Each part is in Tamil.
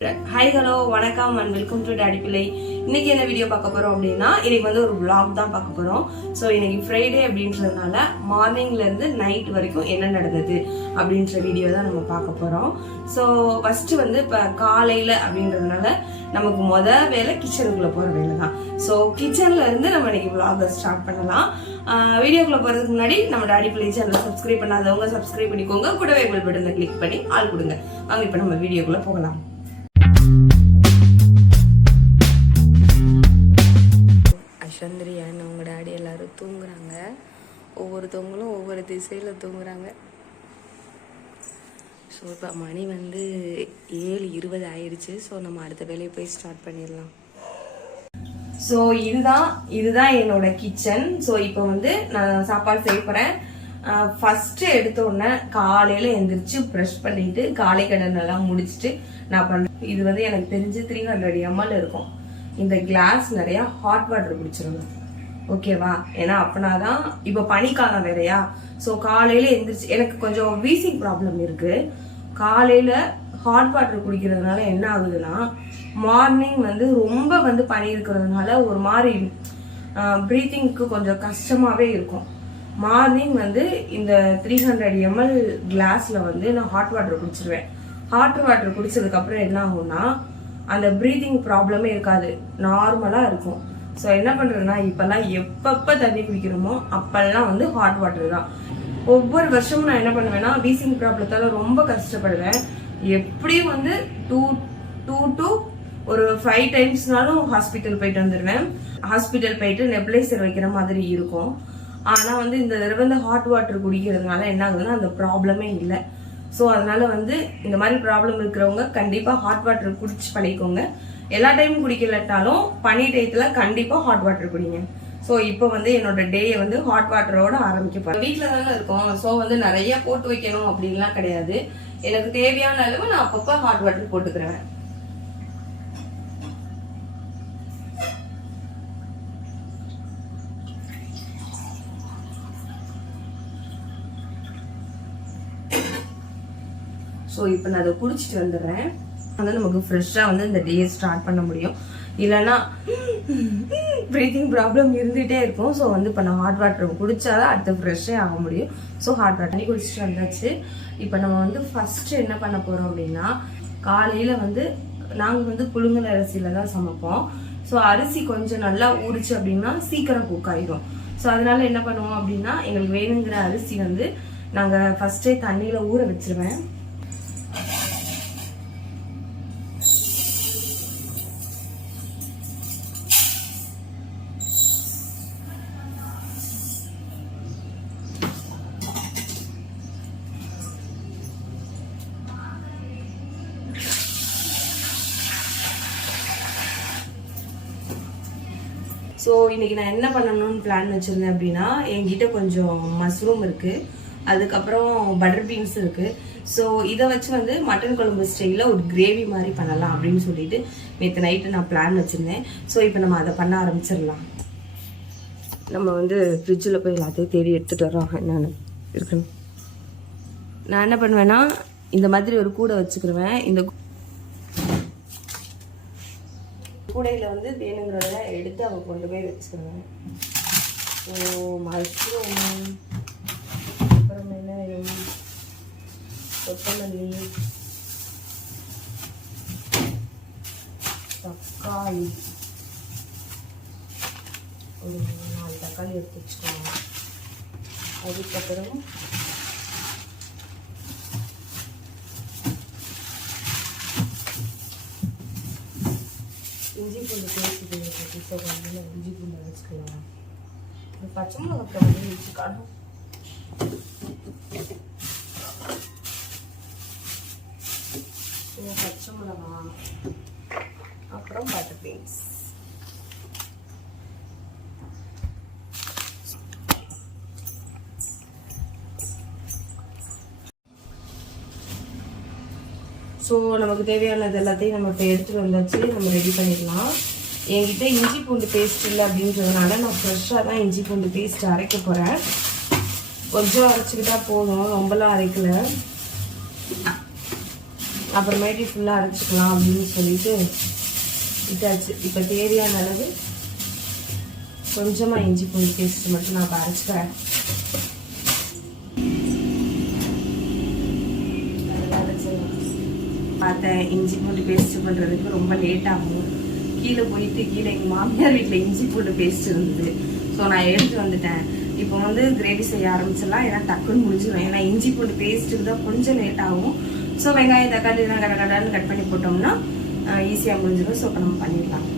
Hi, hello, வணக்கம் and welcome to Daddy Pillai. இன்னைக்கு என்ன வீடியோ பார்க்க போறோம் அப்படின்னா இன்னைக்கு வந்து ஒரு vlog தான் பார்க்க போறோம். ஸோ இன்னைக்கு ஃப்ரைடே அப்படின்றதுனால மார்னிங்ல இருந்து நைட் வரைக்கும் என்ன நடந்தது அப்படின்ற வீடியோ தான் நம்ம பார்க்க போறோம். ஸோ ஃபர்ஸ்ட் வந்து இப்போ காலையில அப்படின்றதுனால நமக்கு வேலை கிச்சனுக்குள்ள போற வேலை தான். ஸோ கிச்சன்ல இருந்து நம்ம இன்னைக்கு vlog ஸ்டார்ட் பண்ணலாம். வீடியோக்குள்ள போறதுக்கு முன்னாடி நம்ம டாடி பிள்ளை சேனலை சப்ஸ்கிரைப் பண்ணாதவங்க சப்ஸ்கிரைப் பண்ணிக்கோங்க. கூடவே பெல் பட்டனை கிளிக் பண்ணி ஆள் கொடுங்க. வாங்க இப்போ நம்ம வீடியோக்குள்ள போகலாம். சந்திரி அண்ட் அவங்க டாடி எல்லாரும் தூங்குறாங்க. ஒவ்வொருத்தவங்களும் ஒவ்வொரு திசையில் தூங்குறாங்க. ஸோ இப்போ மணி வந்து 7:20 ஆயிடுச்சு. ஸோ நம்ம அடுத்த வேலையை போய் ஸ்டார்ட் பண்ணிடலாம். ஸோ இதுதான் என்னோட கிச்சன். ஸோ இப்போ வந்து நான் சாப்பாடு செய்ய போகிறேன். ஃபர்ஸ்ட் எடுத்த உடனே காலையில் எந்திரிச்சு ப்ரஷ் பண்ணிட்டு காலை கடன் எல்லாம் முடிச்சுட்டு நான் பண்ணுறேன். இது வந்து எனக்கு தெரிஞ்சு 300 ml இருக்கும். இந்த கிளாஸ் நிறைய ஹாட் வாட்டர் குடிச்சிடணும், ஓகேவா? ஏன்னா அப்படின்னாதான் இப்போ பனிக்காலம் வேறையா. ஸோ காலையில எந்திரிச்சு எனக்கு கொஞ்சம் வீசிங் ப்ராப்ளம் இருக்கு. காலையில ஹாட் வாட்டர் குடிக்கிறதுனால என்ன ஆகுதுன்னா மார்னிங் வந்து ரொம்ப வந்து பனி இருக்கிறதுனால ஒரு மாதிரி ப்ரீத்திங்க்கு கொஞ்சம் கஷ்டமாவே இருக்கும். மார்னிங் வந்து இந்த 300 ml கிளாஸ்ல வந்து நான் ஹாட் வாட்டர் குடிச்சிருவேன். ஹாட் வாட்டர் குடிச்சதுக்கு அப்புறம் என்ன ஆகும்னா அந்த ப்ரீதிங் ப்ராப்ளமே இருக்காது, நார்மலா இருக்கும். ஸோ என்ன பண்றதுன்னா இப்பெல்லாம் எப்பப்ப தண்ணி குடிக்கிறோமோ அப்பெல்லாம் வந்து ஹாட் வாட்டர் தான். ஒவ்வொரு வருஷமும் நான் என்ன பண்ணுவேன்னா வீசிங் ப்ராப்ளத்தால ரொம்ப கஷ்டப்படுவேன். எப்படியும் வந்து 2 to 5 டைம்ஸ்னாலும் ஹாஸ்பிட்டல் போயிட்டு வந்துடுவேன். ஹாஸ்பிட்டல் போயிட்டு நெப்ளைசர் வைக்கிற மாதிரி இருக்கும். ஆனா வந்து இந்த தடவை இந்த ஹாட் வாட்டர் குடிக்கிறதுனால என்ன ஆகுதுன்னா அந்த ப்ராப்ளமே இல்லை. ஸோ அதனால வந்து இந்த மாதிரி ப்ராப்ளம் இருக்கிறவங்க கண்டிப்பா ஹாட் வாட்டர் குடிச்சு பழகிக்கோங்க. எல்லா டைமும் குடிக்கலட்டாலும் பனி டயத்துல கண்டிப்பா ஹாட் வாட்டர் குடிங்க. ஸோ இப்போ வந்து என்னோட டேயை வந்து ஹாட் வாட்டரோட ஆரம்பிக்க போறேன். வீட்டுல தானே இருக்கோம். ஸோ வந்து நிறைய போட்டு வைக்கணும் அப்படின்லாம் கிடையாது. எனக்கு தேவையான அளவு நான் அப்பப்ப ஹாட் வாட்டர் போட்டுக்கிறேன். ஸோ இப்போ நான் அதை குடிச்சிட்டு வந்துடுறேன். வந்து நமக்கு ஃப்ரெஷ்ஷாக வந்து இந்த டே ஸ்டார்ட் பண்ண முடியும். இல்லைன்னா ப்ரீத்திங் ப்ராப்ளம் இருந்துகிட்டே இருக்கும். ஸோ வந்து இப்போ நான் ஹாட் வாட்டர் குடிச்சாதான் அடுத்து ஃப்ரெஷ்ஷே ஆக முடியும். ஸோ ஹாட் வாட்டர் குடிச்சிட்டு வந்தாச்சு. இப்போ நம்ம வந்து ஃபர்ஸ்ட் என்ன பண்ண போகிறோம் அப்படின்னா காலையில் வந்து நாங்கள் வந்து புழுங்கல் அரிசியில தான் சமைப்போம். ஸோ அரிசி கொஞ்சம் நல்லா ஊறிச்சு அப்படின்னா சீக்கிரம் குக் ஆயிடும். ஸோ அதனால என்ன பண்ணுவோம் அப்படின்னா எங்களுக்கு வேணுங்கிற அரிசி வந்து நாங்கள் ஃபர்ஸ்டே தண்ணியில் ஊற வச்சிருவேன். ஸோ இன்னைக்கு நான் என்ன பண்ணணும்னு பிளான் வச்சிருந்தேன் அப்படின்னா என்கிட்ட கொஞ்சம் மஷ்ரூம் இருக்கு, அதுக்கப்புறம் பட்டர் பீன்ஸ் இருக்கு. ஸோ இதை வச்சு வந்து மட்டன் குழம்பு ஸ்டைலில் ஒரு கிரேவி மாதிரி பண்ணலாம் அப்படின்னு சொல்லிட்டு நேற்று நைட்டு நான் பிளான் வச்சிருந்தேன். ஸோ இப்போ நம்ம அதை பண்ண ஆரம்பிச்சிடலாம். நம்ம வந்து ஃப்ரிட்ஜில் போய் எல்லாத்தையும் தேடி எடுத்துட்டு வரோம் என்னென்னு இருக்குன்னு. நான் என்ன பண்ணுவேன்னா இந்த மாதிரி ஒரு கூடை வச்சுக்கிருவேன். இந்த கூடையில் வந்து வேணுங்கிறதெல்லாம் எடுத்து அவங்க கொண்டு போய் வச்சுருவேன். ஸோ மஷ்ரூம், அப்புறம் என்ன வேணும், கொத்தமல்லி, தக்காளி, ஒரு 4 தக்காளி எடுத்து வச்சுக்கோங்க. அதுக்கப்புறம் இஞ்சி பூண்டு பேஸ்ட் ஸோ வந்து இஞ்சி பூண்டு வச்சுக்கலாம். பச்சை மிளகாய் வந்து வச்சுக்கணும். பச்சை மிளகா, அப்புறம் பட்டர் பீன்ஸ். ஸோ நமக்கு தேவையானது எல்லாத்தையும் நம்ம இப்போ எடுத்துகிட்டு வந்தாச்சு. நம்ம ரெடி பண்ணிடலாம். என்கிட்ட இஞ்சி பூண்டு பேஸ்ட் இல்லை அப்படின்றதுனால நான் ஃப்ரெஷ்ஷாக தான் இஞ்சி பூண்டு பேஸ்ட் அரைக்க போகிறேன். கொஞ்சம் அரைச்சிக்கிட்டா போதும், ரொம்பலாம் அரைக்கல. அப்புறமேட்டு ஃபுல்லாக அரைச்சிக்கலாம் அப்படின்னு சொல்லிட்டு விட்டாச்சு. இப்போ தேவையான அளவு கொஞ்சமாக இஞ்சி பூண்டு பேஸ்ட் மட்டும் நான் அரைச்சிக்கிறேன். பார்த்தேன் இஞ்சி பூண்டு பேஸ்ட் பண்ணுறதுக்கு ரொம்ப லேட் ஆகும். கீழே போயிட்டு கீழே எங்கள் மாமியார் வீட்டில் இஞ்சி பூண்டு பேஸ்ட் இருந்தது. ஸோ நான் எடுத்து வந்துட்டேன். இப்போ வந்து கிரேவி செய்ய ஆரம்பிச்சிடலாம். ஏன்னா டக்குன்னு முடிஞ்சிடும். ஏன்னா இஞ்சி பூண்டு பேஸ்ட்டுக்கு தான் கொஞ்சம் லேட் ஆகும். ஸோ வெங்காயம் தக்காளி இதெல்லாம் கடன்னு கட் பண்ணி போட்டோம்னா ஈஸியாக முடிஞ்சிடும். ஸோ இப்போ நம்ம பண்ணிடலாம்.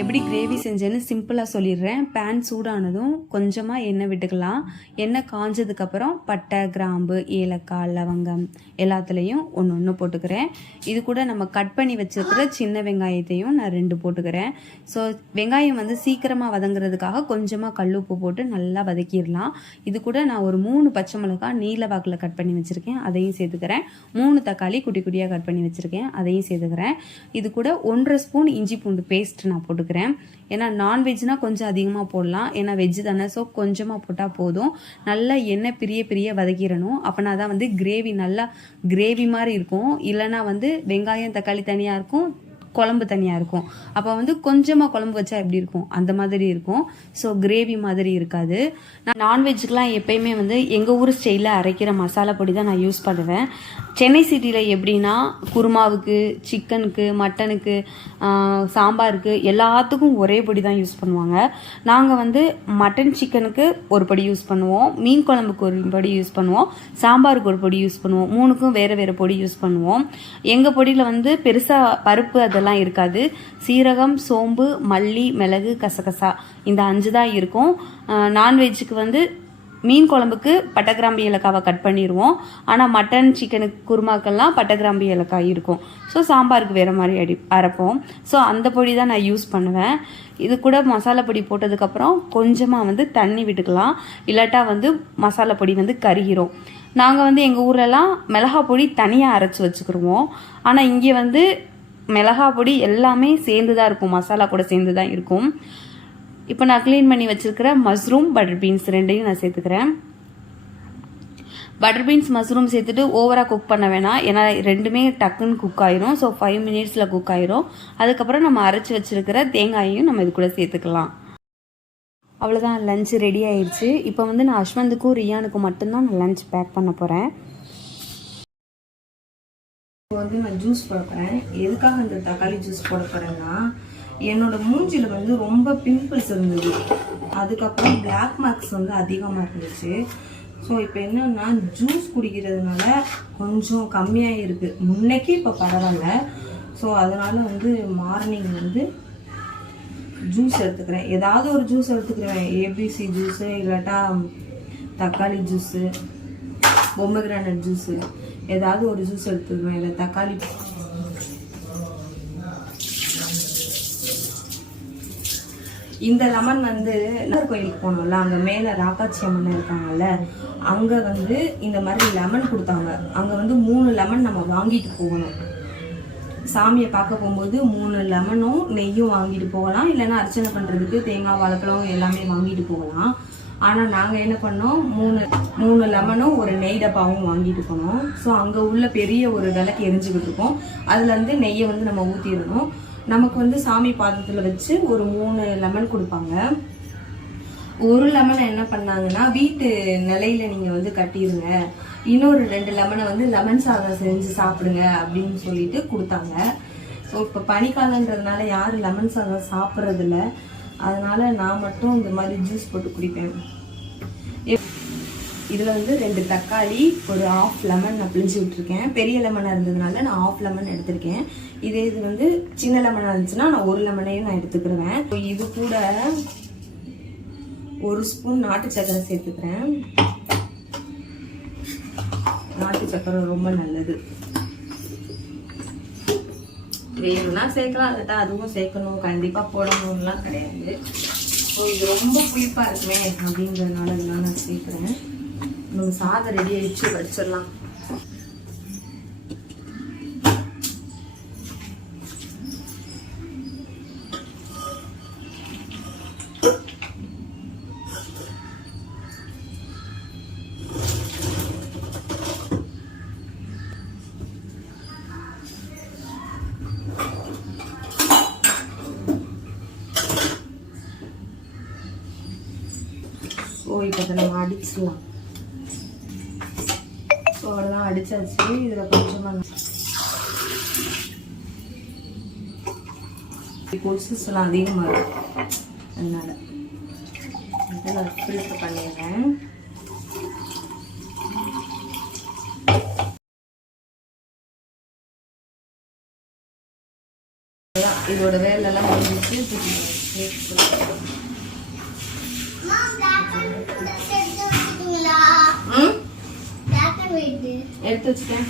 எப்படி கிரேவி செஞ்சேன்னு சிம்பிளாக சொல்லிடுறேன். பேன் சூடானதும் கொஞ்சமாக எண்ணெய் விட்டுக்கலாம். எண்ணெய் காஞ்சதுக்கப்புறம் பட்டை, கிராம்பு, ஏலக்காய், லவங்கம் எல்லாத்துலேயும் ஒன்று ஒன்று போட்டுக்கிறேன். இது கூட நம்ம கட் பண்ணி வச்சுருக்கிற சின்ன வெங்காயத்தையும் நான் 2 போட்டுக்கிறேன். ஸோ வெங்காயம் வந்து சீக்கிரமாக வதங்குறதுக்காக கொஞ்சமாக கல்லுப்பு போட்டு நல்லா வதக்கிடலாம். இது கூட நான் ஒரு 3 பச்சை மிளகாய் நீல வாக்கில் கட் பண்ணி வச்சுருக்கேன், அதையும் சேர்த்துக்கிறேன். 3 தக்காளி குட்டி குட்டியாக கட் பண்ணி வச்சுருக்கேன், அதையும் சேர்த்துக்கிறேன். இது கூட 1.5 ஸ்பூன் இஞ்சி பூண்டு பேஸ்ட் நான் போட்டுக்கிறேன். ஏன்னா நான்வெஜ்னா கொஞ்சம் அதிகமாக போடலாம், ஏன்னா வெஜ்ஜு தானே. ஸோ கொஞ்சமாக போட்டால் போதும். நல்லா எண்ணெய் பிரிய வதக்கிடணும். அப்போனா தான் வந்து கிரேவி நல்லா கிரேவி மாதிரி இருக்கும். இல்லைனா வந்து வெங்காயம் தக்காளி தனியாக இருக்கும், குழம்பு தனியாக இருக்கும். அப்போ வந்து கொஞ்சமாக குழம்பு வச்சா எப்படி இருக்கும் அந்த மாதிரி இருக்கும். ஸோ கிரேவி மாதிரி இருக்காது. நான் நான்வெஜ்ஜுக்கெலாம் எப்பயுமே வந்து எங்கள் ஊர் ஸ்டைலில் அரைக்கிற மசாலா பொடி தான் நான் யூஸ் பண்ணுவேன். சென்னை சிட்டியில் எப்படின்னா குருமாவுக்கு, சிக்கனுக்கு, மட்டனுக்கு, சாம்பாருக்கு எல்லாத்துக்கும் ஒரே பொடி தான் யூஸ் பண்ணுவாங்க. நாங்கள் வந்து மட்டன் சிக்கனுக்கு ஒரு பொடி யூஸ் பண்ணுவோம், மீன் குழம்புக்கு ஒரு பொடி யூஸ் பண்ணுவோம், சாம்பாருக்கு ஒரு பொடி யூஸ் பண்ணுவோம். 3க்கும் வேறு பொடி யூஸ் பண்ணுவோம். எங்கள் பொடியில் வந்து பெருசாக பருப்பு அதெல்லாம் இருக்காது. சீரகம், சோம்பு, மல்லி, மிளகு, கசகசா இந்த 5 தான் இருக்கும். நான்வெஜ்ஜுக்கு வந்து மீன் குழம்புக்கு பட்டை, கிராம்பு, ஏலக்காவை கட் பண்ணிடுவோம். ஆனால் மட்டன், சிக்கனுக்கு, குருமாக்கெல்லாம் பட்டை, கிராம்பு, ஏலக்காய் இருக்கும். ஸோ சாம்பாருக்கு வேறு மாதிரி அரைப்போம். ஸோ அந்த பொடி தான் நான் யூஸ் பண்ணுவேன். இது கூட மசாலா பொடி போட்டதுக்கப்புறம் கொஞ்சமாக வந்து தண்ணி விட்டுக்கலாம், இல்லாட்டா வந்து மசாலா பொடி வந்து கருகிரும். நாங்கள் வந்து எங்கள் ஊர்லலாம் மிளகா பொடி தனியாக அரைச்சி வச்சுக்கிடுவோம். ஆனால் இங்கே வந்து மிளகா பொடி எல்லாமே சேர்ந்து தான் இருக்கும், மசாலா கூட சேர்ந்து தான் இருக்கும். இப்போ நான் க்ளீன் பண்ணி வச்சுருக்கிற மஷ்ரூம், பட்டர் பீன்ஸ் 2யும் நான் சேர்த்துக்கிறேன். பட்டர் பீன்ஸ், மஷ்ரூம் சேர்த்துட்டு ஓவராக குக் பண்ண வேணாம், ஏன்னா 2மே டக்குன்னு குக் ஆயிரும். ஸோ 5 மினிட்ஸில் குக் ஆயிரும். அதுக்கப்புறம் நம்ம அரைச்சி வச்சுருக்கிற தேங்காயையும் நம்ம இது கூட சேர்த்துக்கலாம். அவ்வளோதான், லஞ்ச் ரெடி ஆயிடுச்சு. இப்போ வந்து நான் அஸ்வந்துக்கும் ரியானுக்கும் மட்டும்தான் நான் லஞ்ச் பேக் பண்ண போகிறேன். இப்போ வந்து நான் ஜூஸ் போட போகிறேன். எதுக்காக இந்த தக்காளி ஜூஸ் போட போகிறேன்னா, என்னோட மூஞ்சியில் வந்து ரொம்ப பிம்பிள்ஸ் இருந்தது, அதுக்கப்புறம் பிளாக் மார்க்ஸ் வந்து அதிகமாக இருந்துச்சு. ஸோ இப்போ என்னன்னா ஜூஸ் குடிக்கிறதுனால கொஞ்சம் கம்மியாக இருக்குது, முன்னைக்கு இப்போ பரவாயில்ல. ஸோ அதனால் வந்து மார்னிங் வந்து ஜூஸ் எடுத்துக்கிறேன். ஏதாவது ஒரு ஜூஸ் எடுத்துக்கிறேன், ஏபிசி ஜூஸு, இல்லாட்டா தக்காளி ஜூஸு, பொமக்ரானட் ஜூஸு, ஏதாவது ஒரு ஜூஸ் எடுத்துக்குவேன். இல்லை தக்காளி. இந்த லெமன் வந்து கோயிலுக்கு போனோம்ல, அங்கே மேலே ராக்காச்சி அம்மன் இருக்காங்கல்ல, அங்கே வந்து இந்த மாதிரி லெமன் கொடுத்தாங்க. அங்கே வந்து 3 லெமன் நம்ம வாங்கிட்டு போகணும். சாமியை பார்க்க போகும்போது 3 லெமனும் நெய்யும் வாங்கிட்டு போகலாம், இல்லைன்னா அர்ச்சனை பண்ணுறதுக்கு தேங்காய், வாழைப்பழம் எல்லாமே வாங்கிட்டு போகலாம். ஆனால் நாங்கள் என்ன பண்ணோம், 3 லெமனும் ஒரு நெய் டப்பாவும் வாங்கிட்டு போனோம். ஸோ அங்கே உள்ள பெரிய ஒரு விளக்கு எரிஞ்சுக்கிட்டு இருக்கோம், அதுலேருந்து நெய்யை வந்து நம்ம ஊற்றிடணும். நமக்கு வந்து சாமி பாதத்தில் வச்சு ஒரு 3 லெமன் கொடுப்பாங்க. ஒரு லெமனை என்ன பண்ணாங்கன்னா, வீட்டு நிலையில நீங்கள் வந்து கட்டிடுங்க, இன்னொரு 2 லெமனை வந்து லெமன் சாதம் செஞ்சு சாப்பிடுங்க அப்படின்னு சொல்லிட்டு கொடுத்தாங்க. ஸோ இப்போ பனிக்காலன்றதுனால யாரும் லெமன் சாதம் சாப்பிட்றதில்ல, அதனால நான் மட்டும் இந்த மாதிரி ஜூஸ் போட்டு குடிப்பேன். இதில் வந்து 2 தக்காளி, ஒரு 1/2 லெமன் நான் பிழிஞ்சு விட்டுருக்கேன். பெரிய லெமனாக இருந்ததுனால நான் 1/2 லெமன் எடுத்திருக்கேன். இது வந்து சின்ன லெமனாக இருந்துச்சுன்னா நான் 1 லெமனையும் நான் எடுத்துக்கிடுவேன். இது கூட 1 ஸ்பூன் நாட்டு சக்கரை சேர்த்துக்கிறேன். நாட்டு சக்கரை ரொம்ப நல்லது. வேணும்னா சேர்க்கலாம், அதான் அதுவும் சேர்க்கணும், கண்டிப்பாக போடணும்லாம் கிடையாது. ஸோ இது ரொம்ப புளிப்பாக இருக்குமே அப்படின்றதுனால இதெல்லாம் நான் சேர்க்குறேன். நம்ம சாதம் ரெடி ஆகிடுச்சு, வச்சிடலாம். இப்போ அதை நம்ம அடிச்சிடலாம். ஸோ அவ்வளோதான், அடிச்சாச்சு. இதில் கொஞ்சமாக கொலுசுலாம் அதிகமாக இருக்கும், அதனால இதை நான் ஃபில்டர் பண்ணிடுறேன். இதோட வேலையெல்லாம் முடிஞ்சிச்சு. எடுத்து வச்சுட்டேன்.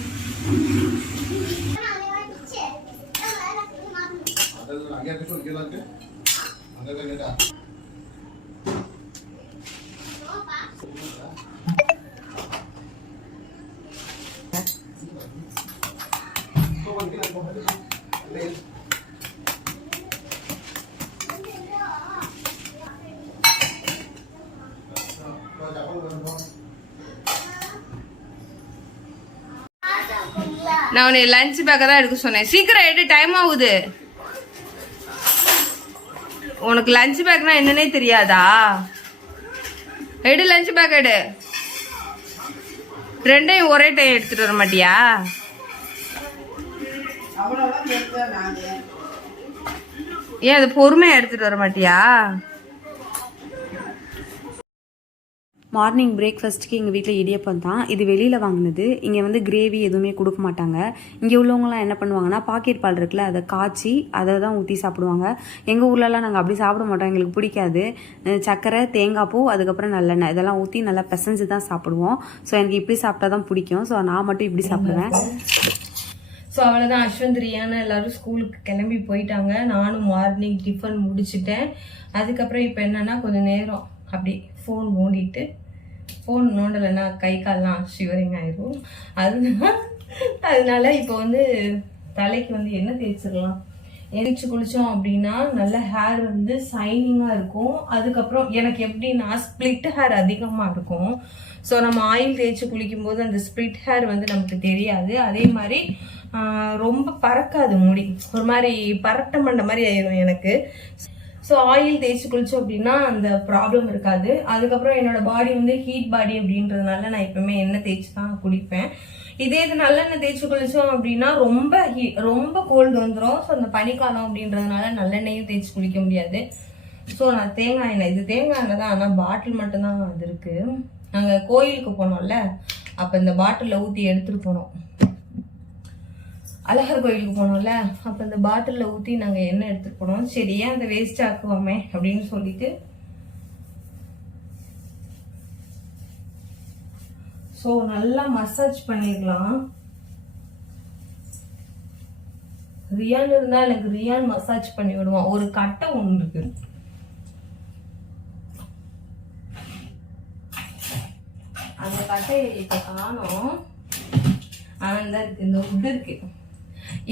நான் உன்னை லஞ்ச் பேக்கை தான் எடுக்க சொன்னேன். சீக்கிரம் எடு, டைம் ஆகுது. உனக்கு லஞ்ச் பேக்னா என்னன்னே தெரியாதா? எடு, லஞ்ச் பேக் எடு. 2யும் ஒரே டைம் எடுத்துட்டு வர மாட்டியா? ஏன் அது பொறுமையா எடுத்துட்டு வர மாட்டியா? மார்னிங் பிரேக்ஃபாஸ்ட்டுக்கு எங்கள் வீட்டில் இடியப்பம் தான். இது வெளியில் வாங்கினது. இங்கே வந்து கிரேவி எதுவுமே கொடுக்க மாட்டாங்க. இங்கே உள்ளவங்களாம் என்ன பண்ணுவாங்கன்னா, பாக்கெட் பால் இருக்குல்ல, அதை காய்ச்சி அதை தான் ஊற்றி சாப்பிடுவாங்க. எங்கள் ஊர்லலாம் நாங்கள் அப்படி சாப்பிட மாட்டோம், எங்களுக்கு பிடிக்காது. சர்க்கரை, தேங்காய் பூ, அதுக்கப்புறம் நல்லெண்ணெய் இதெல்லாம் ஊற்றி நல்லா பிசைஞ்சு தான் சாப்பிடுவோம். ஸோ எனக்கு இப்படி சாப்பிட்டா தான் பிடிக்கும். ஸோ நான் மட்டும் இப்படி சாப்பிடுவேன். ஸோ அவ்வளோதான், அஸ்வந்த் ரியானா எல்லாரும் ஸ்கூலுக்கு கிளம்பி போயிட்டாங்க. நானும் மார்னிங் டிஃபன் முடிச்சுட்டேன். அதுக்கப்புறம் இப்போ என்னன்னா, கொஞ்சம் நேரம் அப்படி ஃபோன் நோண்டிட்டு, ஃபோன் நோண்டலைன்னா கை கால்லாம் ஷிவரிங் ஆயிரும். அதனால இப்போ வந்து தலைக்கு வந்து என்ன தேய்ச்சிடலாம், எரிச்சு குளித்தோம் அப்படின்னா நல்ல ஹேர் வந்து சைனிங்காக இருக்கும். அதுக்கப்புறம் எனக்கு எப்படின்னா ஸ்ப்ளிட் ஹேர் அதிகமாக இருக்கும். ஸோ நம்ம ஆயில் தேய்ச்சி குளிக்கும் போது அந்த ஸ்ப்ளிட் ஹேர் வந்து நமக்கு தெரியாது. அதே மாதிரி ரொம்ப பறக்காது முடி, ஒரு மாதிரி பரட்ட மண்ட மாதிரி ஆயிரும் எனக்கு. ஸோ ஆயில் தேய்ச்சி குளிச்சோம் அப்படின்னா அந்த ப்ராப்ளம் இருக்காது. அதுக்கப்புறம் என்னோட பாடி வந்து ஹீட் பாடி அப்படின்றதுனால நான் எப்பவுமே எண்ணெய் தேய்ச்சி தான் குளிப்பேன். இதே இது நல்லெண்ணெய் தேய்ச்சி குளிச்சோம் அப்படின்னா ரொம்ப கோல்டு வந்துடும். ஸோ அந்த பனிக்காலம் அப்படின்றதுனால நல்லெண்ணெயும் தேய்ச்சி குளிக்க முடியாது. ஸோ நான் தேங்காய் எண்ணெய், இது தேங்காய் எண்ணெய் தான், ஆனால் பாட்டில் மட்டும்தான் அது இருக்கு. நாங்கள் கோயிலுக்கு போனோம்ல, அப்போ இந்த பாட்டிலில் ஊற்றி எடுத்துட்டு போனோம். அழகர் கோயிலுக்கு போனோம்ல, அப்போ இந்த பாட்டிலில் ஊற்றி நாங்கள் எண்ணெய் எடுத்துட்டு போனோம். சரி, ஏன் அதை வேஸ்ட் ஆக்குவோமே அப்படின்னு சொல்லிட்டு, ஸோ நல்லா மசாஜ் பண்ணிடலாம். ரியான் இருந்தா எனக்கு ரியான் மசாஜ் பண்ணி விடுவான். ஒரு கட்டை ஒன்று இருக்கு, அந்த கட்டையை இப்ப காணோம். ஆனா இந்த உட் இருக்கு,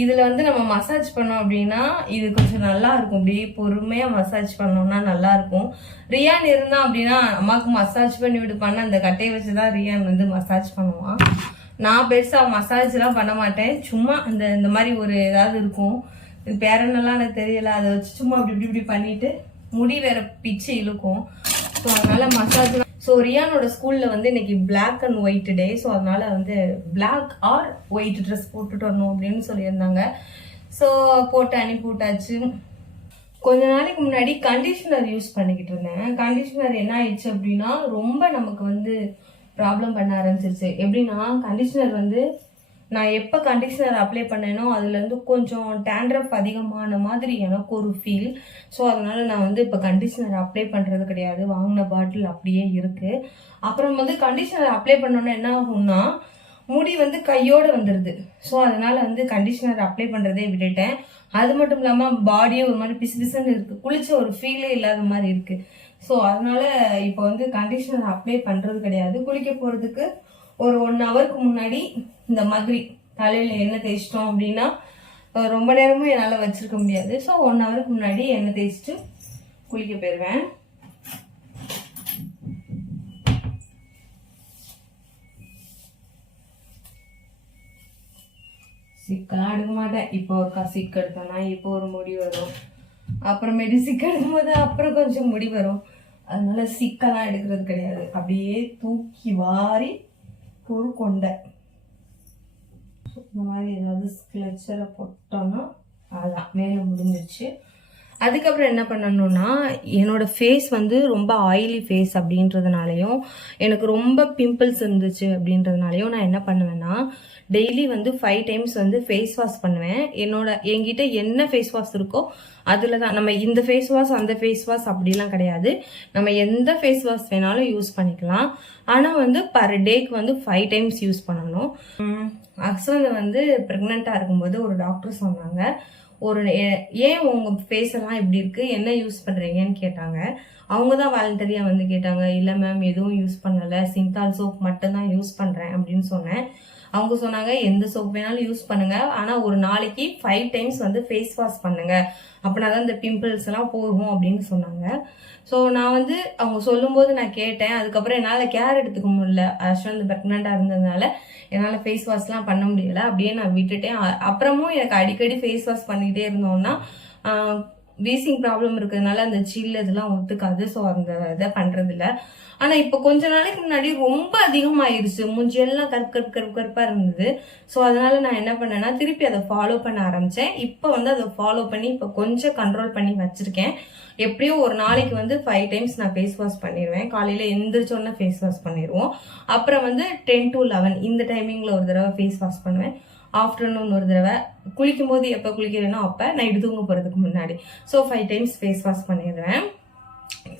இதுல வந்து நம்ம மசாஜ் பண்ணோம் அப்படின்னா இது கொஞ்சம் நல்லா இருக்கும். அப்படியே பொறுமையா மசாஜ் பண்ணோம்னா நல்லா இருக்கும். ரியான் இருந்தா அப்படின்னா அம்மாவுக்கு மசாஜ் பண்ணி விடுப்பான்னு அந்த கட்டையை வச்சுதான் ரியான் வந்து மசாஜ் பண்ணுவான். நான் பெருசா மசாஜ் எல்லாம் பண்ண மாட்டேன். சும்மா இந்த மாதிரி ஒரு ஏதாவது இருக்கும், இது பேரனெல்லாம் எனக்கு தெரியல, அதை வச்சு சும்மா இப்படி இப்படி பண்ணிட்டு முடி வேற பிச்சு இழுக்கும். ஸோ அதனால மசாஜ். ஸோ ரியானோட ஸ்கூல்ல வந்து இன்னைக்கு black and white day. So அதனால வந்து பிளாக் ஆர் ஒயிட் ட்ரெஸ் போட்டுட்டு வரணும் அப்படின்னு சொல்லியிருந்தாங்க. ஸோ போட்டு அனுப்பி விட்டாச்சு. கொஞ்ச நாளைக்கு முன்னாடி கண்டிஷனர் யூஸ் பண்ணிக்கிட்டு இருந்தேன். கண்டிஷனர் என்ன ஆயிடுச்சு அப்படின்னா ரொம்ப நமக்கு வந்து ப்ராப்ளம் பண்ண ஆரம்பிச்சிருச்சு. எப்படின்னா கண்டிஷனர் வந்து நான் எப்போ கண்டிஷனர் அப்ளை பண்ணேனோ அதுலேருந்து கொஞ்சம் டேண்ட்ரஃப் அதிகமான மாதிரி எனக்கு ஒரு ஃபீல். ஸோ அதனால நான் வந்து இப்போ கண்டிஷனர் அப்ளை பண்ணுறது கிடையாது. வாங்கின பாட்டில் அப்படியே இருக்குது. அப்புறம் வந்து கண்டிஷனர் அப்ளை பண்ணோன்னா என்ன ஆகும்னா முடி வந்து கையோடு வந்துடுது. ஸோ அதனால வந்து கண்டிஷனர் அப்ளை பண்ணுறதே விட்டுட்டேன். அது மட்டும் இல்லாமல் பாடியே ஒரு மாதிரி பிசு பிசுன்னு இருக்குது. குளிச்ச ஒரு ஃபீலே இல்லாத மாதிரி இருக்குது. ஸோ அதனால இப்போ வந்து கண்டிஷனர் அப்ளை பண்ணுறது கிடையாது. குளிக்க போகிறதுக்கு ஒரு 1 ஹவருக்கு முன்னாடி இந்த மாதிரி தலையில் எண்ணெய் தேய்ச்சிட்டோம் அப்படின்னா ரொம்ப நேரமும் என்னால் வச்சிருக்க முடியாது. ஸோ 1 ஹவருக்கு முன்னாடி எண்ணெய் தேய்ச்சிட்டு குளிக்க போயிடுவேன். சிக்கெல்லாம் எடுக்க மாட்டேன். இப்போ ஒருக்கா சிக்கு எடுத்தோம்னா இப்போ ஒரு முடி வரும், அப்புறமேட்டு சிக்கு எடுக்கும் போது அப்புறம் கொஞ்சம் முடி வரும். அதனால சிக்கெல்லாம் எடுக்கிறது கிடையாது. அப்படியே தூக்கி வாரி ஒரு கொண்டை இந்த மாதிரி ஏதாவது கிளச்சரை போட்டோம்னா அதான் வேலை முடிஞ்சிருச்சு. அதுக்கப்புறம் என்ன பண்ணணும்னா என்னோட ஃபேஸ் வந்து ரொம்ப ஆயிலி ஃபேஸ் அப்படின்றதுனாலையும் எனக்கு ரொம்ப பிம்பிள்ஸ் இருந்துச்சு அப்படின்றதுனாலையும் நான் என்ன பண்ணுவேன்னா டெய்லி வந்து 5 டைம்ஸ் வந்து ஃபேஸ் வாஷ் பண்ணுவேன். என்கிட்ட என்ன ஃபேஸ் வாஷ் இருக்கோ அதில் தான். நம்ம இந்த ஃபேஸ் வாஷ் அந்த ஃபேஸ் வாஷ் அப்படிலாம் கிடையாது. நம்ம எந்த ஃபேஸ் வாஷ் வேணாலும் யூஸ் பண்ணிக்கலாம். ஆனால் வந்து பர் டேக்கு வந்து 5 டைம்ஸ் யூஸ் பண்ணணும். ஆக்சுவலாக வந்து ப்ரெக்னெண்ட்டாக இருக்கும்போது ஒரு டாக்டர் சொன்னாங்க, ஏன் உங்கள் ஃபேஸ் எல்லாம் இப்படி இருக்குது, என்ன யூஸ் பண்ணுறீங்கன்னு கேட்டாங்க. அவங்க தான் வாலண்டரியாக வந்து கேட்டாங்க. இல்லை மேம் எதுவும் யூஸ் பண்ணலை, சிந்தால் சோப் மட்டும்தான் யூஸ் பண்ணுறேன் அப்படின்னு சொன்னேன். அவங்க சொன்னாங்க எந்த சோப் வேணாலும் யூஸ் பண்ணுங்க, ஆனால் ஒரு நாளைக்கு 5 டைம்ஸ் வந்து ஃபேஸ் வாஷ் பண்ணுங்க, அப்படின்னா தான் இந்த பிம்பிள்ஸ் எல்லாம் போகும் அப்படின்னு சொன்னாங்க. ஸோ நான் வந்து அவங்க சொல்லும்போது நான் கேட்டேன். அதுக்கப்புறம் என்னால் கேர் எடுத்துக்க முடியல. ஆக்சுவலாக இந்த ப்ரெக்னெண்ட்டாக இருந்ததுனால என்னால் ஃபேஸ் வாஷ்லாம் பண்ண முடியல. அப்படியே நான் விட்டுட்டேன். அப்புறமும் எனக்கு அடிக்கடி ஃபேஸ் வாஷ் பண்ணிக்கிட்டே இருந்தோம்னா வீசிங் ப்ராப்ளம் இருக்கிறதுனால அந்த சில் இதெல்லாம் ஒத்துக்காது. ஸோ அந்த இதை பண்ணுறதில்ல. ஆனால் இப்போ கொஞ்ச நாளைக்கு முன்னாடி ரொம்ப அதிகமாகிருச்சு. மூஞ்சியெல்லாம் கருப்பாக இருந்தது. ஸோ அதனால நான் என்ன பண்ணேன்னா திருப்பி அதை ஃபாலோ பண்ண ஆரம்பித்தேன். இப்போ வந்து அதை ஃபாலோ பண்ணி இப்போ கொஞ்சம் கண்ட்ரோல் பண்ணி வச்சுருக்கேன். எப்படியும் ஒரு நாளைக்கு வந்து 5 டைம்ஸ் நான் ஃபேஸ் வாஷ் பண்ணிடுவேன். காலையில் எந்திரிச்சோன்னா ஃபேஸ் வாஷ் பண்ணிடுவோம். அப்புறம் வந்து 10 to 11 இந்த டைமிங்கில் ஒரு தடவை ஃபேஸ் வாஷ் பண்ணுவேன். ஆஃப்டர்நூன் ஒரு தடவை, குளிக்கும் போது எப்போ குளிக்கிறேனோ அப்போ, நைட்டு தூங்க போகிறதுக்கு முன்னாடி. ஸோ 5 டைம்ஸ் ஃபேஸ் வாஷ் பண்ணிடுவேன்.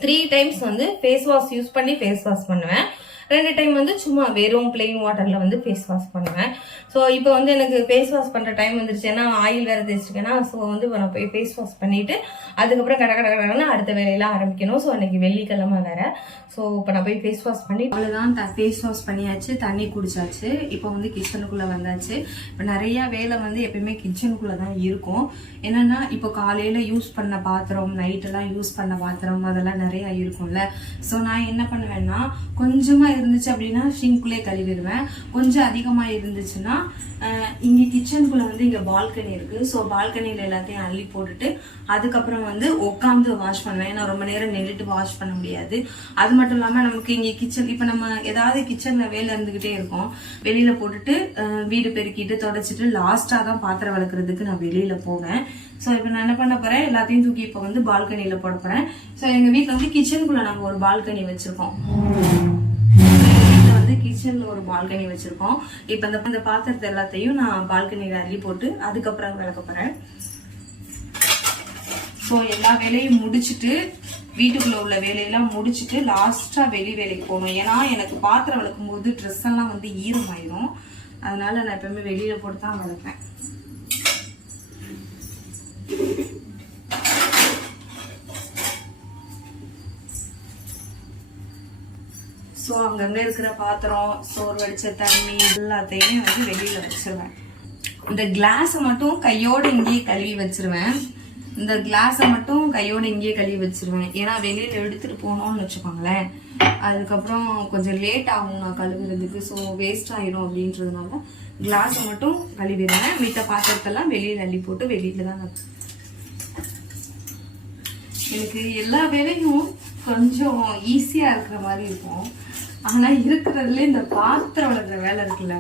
3 டைம்ஸ் வந்து ஃபேஸ் வாஷ் யூஸ் பண்ணி ஃபேஸ் வாஷ் பண்ணுவேன். 2 டைம் வந்து சும்மா வெறும் பிளெயின் வாட்டரில் வந்து ஃபேஸ் வாஷ் பண்ணுவேன். ஸோ இப்போ வந்து எனக்கு ஃபேஸ் வாஷ் பண்ணுற டைம் வந்துருச்சு. ஏன்னா ஆயில் வேறு தேய்ச்சிருக்கேன்னா ஸோ வந்து நான் போய் ஃபேஸ் வாஷ் பண்ணிவிட்டு அதுக்கப்புறம் கடன்னு அடுத்த வேலையெல்லாம் ஆரம்பிக்கணும். ஸோ அன்றைக்கி வெள்ளிக்கிழமை வேறு. ஸோ இப்போ நான் போய் ஃபேஸ் வாஷ் பண்ணி அவ்வளோதான். ஃபேஸ் வாஷ் பண்ணியாச்சு, தண்ணி குடிச்சாச்சு. இப்போ வந்து கிச்சனுக்குள்ளே வந்தாச்சு. இப்போ நிறையா வேலை வந்து எப்பயுமே கிச்சனுக்குள்ளே தான் இருக்கும். என்னென்னா இப்போ காலையில் யூஸ் பண்ண பாத்திரம், நைட்டெல்லாம் யூஸ் பண்ண பாத்திரம் அதெல்லாம் நிறையா இருக்கும்ல. ஸோ நான் என்ன பண்ணுவேன்னா கொஞ்சமாக இருந்துச்சு அப்படின்னா ஷிங்க்குள்ளே கழுவிடுவேன். கொஞ்சம் அதிகமாக இருந்துச்சுன்னா இங்கே கிச்சனுக்குள்ளே வந்து இங்கே பால்கனி இருக்குது. ஸோ பால்கனியில் எல்லாத்தையும் அள்ளி போட்டுட்டு அதுக்கப்புறம் வந்து உட்காந்து வாஷ் பண்ணுவேன். ஏன்னா ரொம்ப நேரம் நின்றுட்டு வாஷ் பண்ண முடியாது. அது மட்டும் இல்லாமல் நமக்கு இங்கே கிச்சன் இப்போ நம்ம ஏதாவது கிச்சனில் வேலை இருந்துக்கிட்டே இருக்கும். வெளியில் போட்டுட்டு வீடு பெருக்கிட்டு தொடச்சிட்டு லாஸ்ட்டாக தான் பாத்திரம் வளர்க்குறதுக்கு நான் வெளியில் போவேன். ஸோ இப்போ நான் என்ன பண்ண போகிறேன், எல்லாத்தையும் தூக்கி இப்போ வந்து பால்கனியில் போட போகிறேன். ஸோ எங்கள் வீட்டில் வந்து கிச்சனுக்குள்ளே நாங்கள் ஒரு பால்கனி வச்சுருக்கோம். கிச்சன்ல ஒரு பால்கனி வச்சிருக்கோம். இப்ப இந்த பாத்திரத்தை எல்லாத்தையும் நான் பால்கனியில அள்ளி போட்டு அதுக்கப்புறம் விளக்க போறேன். ஸோ எல்லா வேலையும் முடிச்சுட்டு வீட்டுக்குள்ள உள்ள வேலையெல்லாம் முடிச்சுட்டு லாஸ்டா வெளி வேலைக்கு போகணும். ஏன்னா எனக்கு பாத்திரம் விளக்கும் போது ட்ரெஸ் எல்லாம் வந்து ஈரமாயிரும். அதனால நான் எப்பவுமே வெளியில போட்டு தான் விளப்பேன். ஸோ அங்கங்கே இருக்கிற பாத்திரம், சோறு வடிச்ச தண்ணி எல்லாத்தையுமே வந்து வெளியில் வச்சிருவேன். இந்த கிளாஸை மட்டும் கையோடு இங்கேயே கழுவி வச்சிருவேன். ஏன்னா வெளியில் எடுத்துகிட்டு போனோம்னு வச்சுக்கோங்களேன், அதுக்கப்புறம் கொஞ்சம் லேட் ஆகும் நான் கழுவுறதுக்கு. ஸோ வேஸ்ட் ஆயிரும் அப்படின்றதுனால கிளாஸை மட்டும் கழுவிடுவேன். மித்த பாத்திரத்தெல்லாம் வெளியில் அள்ளி போட்டு வெளியில் தான் எனக்கு எல்லா வேலையும் கொஞ்சம் ஈஸியாக இருக்கிற மாதிரி இருக்கும். ஆனால் இருக்கிறதுல இந்த பாத்திரம் வளர்க்குற வேலை இருக்குல்ல,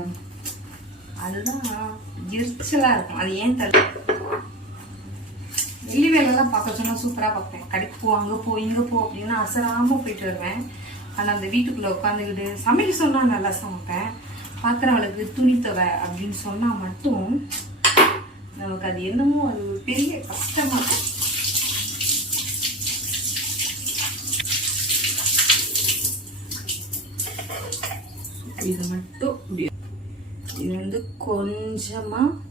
அதுதான் எரிச்சலாக இருக்கும். அது ஏன் தர வெளி வேலையெல்லாம் பார்க்க சொன்னால் சூப்பராக பார்ப்பேன். கடைக்கு போ, அங்கே போ, இங்கே போ அப்படின்னு அசராமல் போயிட்டு வருவேன். ஆனால் அந்த வீட்டுக்குள்ளே உட்காந்துக்கிட்டு சமைக்க சொன்னால் நல்லா சமைப்பேன். பாத்திரம் வளர்க்கு துணி துவை அப்படின்னு சொன்னால் மட்டும் நமக்கு அது என்னமோ அது ஒரு பெரிய கஷ்டமாக இருக்கும். இது மட்டும் இது வந்து கொஞ்சமாக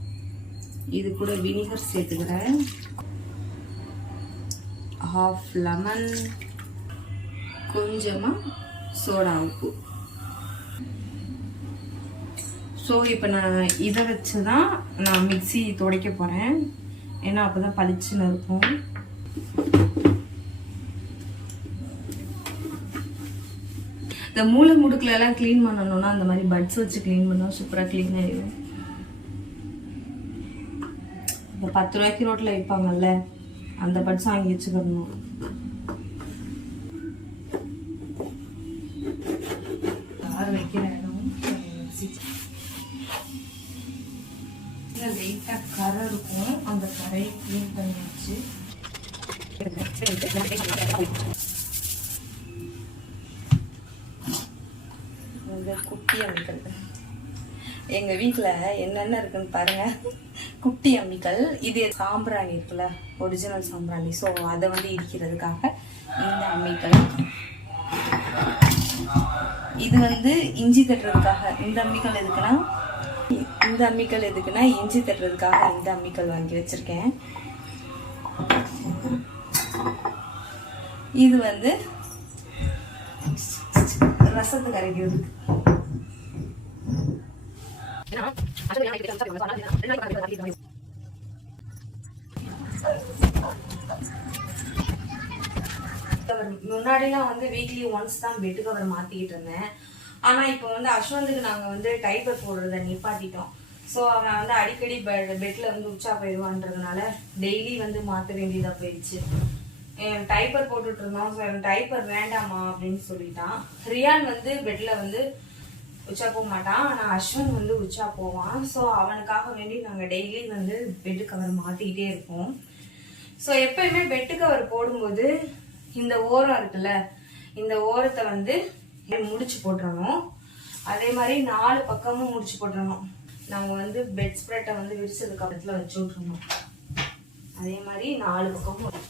இது கூட வினிகர் சேர்த்துக்கிறேன். ஹாஃப் லெமன், கொஞ்சமாக சோடா உப்பு. ஸோ இப்போ நான் இதை வச்சு தான் நான் மிக்ஸி துடைக்க போகிறேன். ஏன்னா அப்போ தான் பளிச்சுன்னு இருக்கும். இந்த மூளை முடுக்குலலாம் க்ளீன் பண்ணணும்னா அந்த மாதிரி பட்ஸ் வச்சு க்ளீன் பண்ணால் சூப்பராக க்ளீன் ஆகிடும். இப்போ 10 ரூபாய்க்கு ரோட்டில் விற்பாங்கல்ல, அந்த பட்ஸ் வாங்கி வச்சுக்கணும். கார் வைக்கிற இடம் லைட்டாக கரை இருக்கும், அந்த கரையை க்ளீன் பண்ணி வச்சு குட்டி அம்மிக்கல். எங்கள் வீட்டில் என்னென்ன இருக்குன்னு பாருங்கள். குட்டி அம்மிக்கல். இது சாம்பிராணி இருக்குல்ல, ஒரிஜினல் சாம்பிராணி. ஸோ அதை வந்து இடிக்கிறதுக்காக இந்த அம்மிக்கல். இது வந்து இஞ்சி தட்டுறதுக்காக இந்த அம்மிக்கல் எதுக்குன்னா, இந்த அம்மிக்கல் எதுக்குன்னா இஞ்சி தட்டுறதுக்காக இந்த அம்மிக்கல் வாங்கி வச்சிருக்கேன். இது வந்து ரசத்துக்கு அரைக்கிறதுக்கு. முன்னாடிலாம் வந்து வீக்லி ஒன்ஸ் தான் பெட் கவர் மாத்திக்கிட்டு இருந்தேன். ஆனா இப்போ வந்து அஸ்வந்துக்கு நாங்க வந்து டைப்பர் போடுறத நிப்பாட்டிட்டோம். ஸோ அவன் வந்து அடிக்கடி பெட்ல வந்து உச்சா போயிடுவான்றதுனால டெய்லி வந்து மாற்ற வேண்டியதா போயிடுச்சு. டைப்பர் போட்டுட்டு இருந்தோம். ஸோ டைப்பர் வேண்டாமா அப்படின்னு சொல்லிட்டான். ரியான் வந்து பெட்ல வந்து உச்சா போக மாட்டான், ஆனால் அஸ்வன் வந்து உச்சா போவான். ஸோ அவனுக்காக வேண்டி நாங்கள் டெய்லி வந்து பெட்டு கவர் மாற்றிக்கிட்டே இருப்போம். ஸோ எப்பயுமே பெட்டு கவர் போடும்போது இந்த ஓரம் இருக்குல்ல, இந்த ஓரத்தை வந்து முடிச்சு போட்டுறணும். அதே மாதிரி 4 பக்கமும் முடிச்சு போட்டுறணும். நாங்கள் வந்து பெட் ஸ்ப்ரெட்டை வந்து விரிச்சதுக்கு அப்புறத்துல வச்சு விட்டுறணும். அதே மாதிரி 4 பக்கமும்.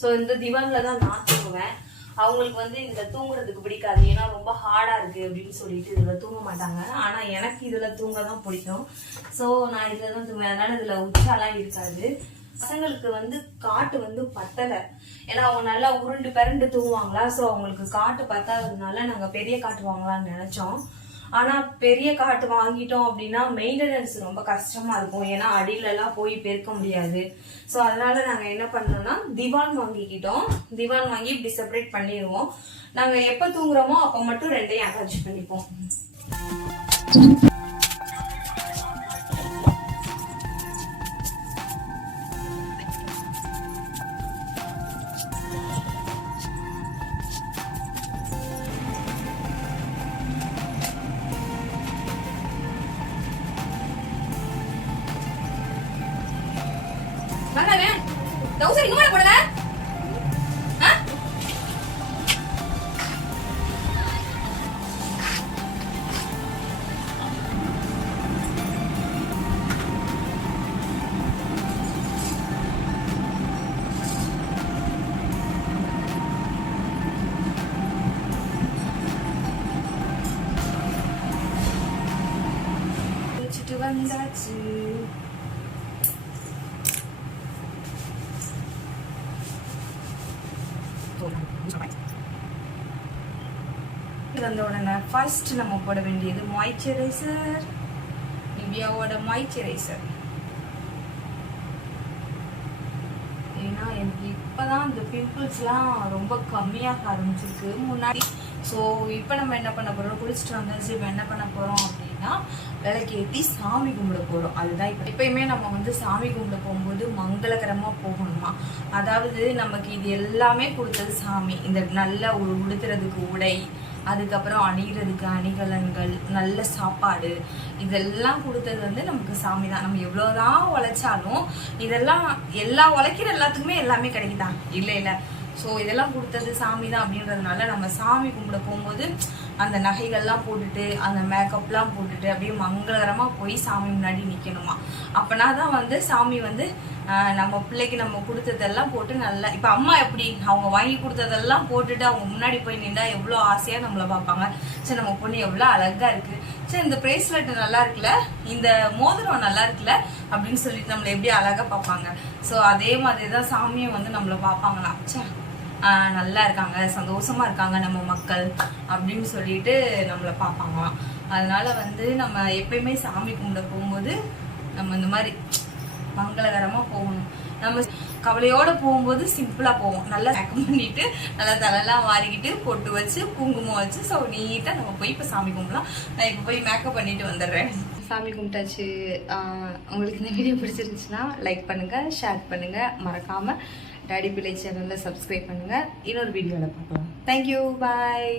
ஸோ இந்த திவான்ல தான் நான் தூங்குவேன். அவங்களுக்கு வந்து இதுல தூங்குறதுக்கு பிடிக்காது, ஏன்னா ரொம்ப ஹார்டா இருக்கு அப்படின்னு சொல்லிட்டு இதுல தூங்க மாட்டாங்க. ஆனா எனக்கு இதுல தூங்க தான் பிடிக்கும். ஸோ நான் இதுல தான் தூங்குவேன். அதனால இதுல உச்சாலாம் இருக்காது. பசங்களுக்கு வந்து காட்டு வந்து பத்தலை, ஏன்னா அவங்க நல்லா உருண்டு பிறண்டு தூங்குவாங்களா. ஸோ அவங்களுக்கு காட்டு பத்தாததுனால நாங்க பெரிய காட்டு வாங்கலாம்னு நினைச்சோம். ஆனா பெரிய காட்டு வாங்கிட்டோம் அப்படின்னா மெயின்டெனன்ஸ் ரொம்ப கஷ்டமா இருக்கும், ஏன்னா அடியில எல்லாம் போய் பெருக்க முடியாது. ஸோ அதனால நாங்க என்ன பண்ணோம்னா திவான் வாங்கிக்கிட்டோம். திவான் வாங்கி இப்படி செப்பரேட் பண்ணிடுவோம். நாங்க எப்ப தூங்குறோமோ அப்ப மட்டும் ரெண்டையும் அட்டாச் பண்ணிப்போம். வந்தாச்சு. வந்த உடனே ஃபர்ஸ்ட் நம்ம போட வேண்டியது மாய்ஸ்சரைசர். நிவ்யாவோட மாய்ஸ்சரைசர். ஏன்னா எனக்கு இப்பதான் இந்த பிம்பிள்ஸ்லாம் ரொம்ப கம்மியாக ஆரம்பிச்சிருக்கு முன்னாடி. ஸோ இப்போ நம்ம என்ன பண்ண போறோம், குளிச்சுட்டு வந்தாச்சு. இப்போ என்ன பண்ண போறோம் அப்படின்னா விளக்கேற்றி சாமி கும்பிட போறோம். அதுதான் இப்போ எப்பயுமே நம்ம வந்து சாமி கும்பிட போகும்போது மங்களகரமா போகணுமா. அதாவது நமக்கு இது எல்லாமே கொடுத்தது சாமி. இந்த நல்ல உடுத்துறதுக்கு உடை, அதுக்கப்புறம் அணிகிறதுக்கு அணிகலன்கள், நல்ல சாப்பாடு, இதெல்லாம் கொடுத்தது வந்து நமக்கு சாமி தான். நம்ம எவ்வளோதான் உழைச்சாலும் இதெல்லாம் உழைக்கிற எல்லாத்துக்குமே எல்லாமே கிடைக்குதா? இல்லை. ஸோ இதெல்லாம் கொடுத்தது சாமி தான் அப்படின்றதுனால நம்ம சாமி கும்பிட போகும்போது அந்த நகைகள்லாம் போட்டுட்டு அந்த மேக்கப்லாம் போட்டுட்டு அப்படியே மங்களகரமாக போய் சாமி முன்னாடி நிற்கணுமா. அப்போனா தான் வந்து சாமி வந்து நம்ம பிள்ளைக்கு நம்ம கொடுத்ததெல்லாம் போட்டு நல்லா, இப்போ அம்மா எப்படி அவங்க வாங்கி கொடுத்ததெல்லாம் போட்டுட்டு அவங்க முன்னாடி போய் நின்றா எவ்வளோ ஆசையாக நம்மளை பார்ப்பாங்க. சரி நம்ம பொண்ணு எவ்வளோ அழகாக இருக்குது, சரி இந்த பிரேஸ்லெட் நல்லா இருக்குல்ல, இந்த மோதிரம் நல்லா இருக்குல்ல அப்படின்னு சொல்லிட்டு நம்மளை எப்படி அழகாக பார்ப்பாங்க. ஸோ அதே மாதிரி தான் சாமியை வந்து நம்மளை பார்ப்பாங்களாம். சரி நல்லா இருக்காங்க, சந்தோஷமா இருக்காங்க நம்ம மக்கள் அப்படின்னு சொல்லிட்டு நம்மளை பார்ப்பாங்களாம். அதனால வந்து நம்ம எப்பயுமே சாமி கும்பிட போகும்போது நம்ம இந்த மாதிரி மங்களகரமா போகணும். நம்ம கவலையோட போகும்போது சிம்பிளா போவோம், நல்லா மேக்கப் பண்ணிட்டு நல்லா தலையெல்லாம் வாரிக்கிட்டு பொட்டு வச்சு குங்குமம் வச்சு ஸோ நீட்டா நம்ம போய் இப்போ சாமி கும்பிடலாம். நான் இப்போ போய் மேக்கப் பண்ணிட்டு வந்துடுறேன். சாமி கும்பிட்டாச்சு. உங்களுக்கு இந்த வீடியோ பிடிச்சிருந்துச்சுன்னா லைக் பண்ணுங்க, ஷேர் பண்ணுங்க, மறக்காம டாடி பிள்ளை சேனல்ல சப்ஸ்கிரைப் பண்ணுங்க. இன்னொரு வீடியோவில் பார்க்கலாம். தேங்க்யூ, பாய்.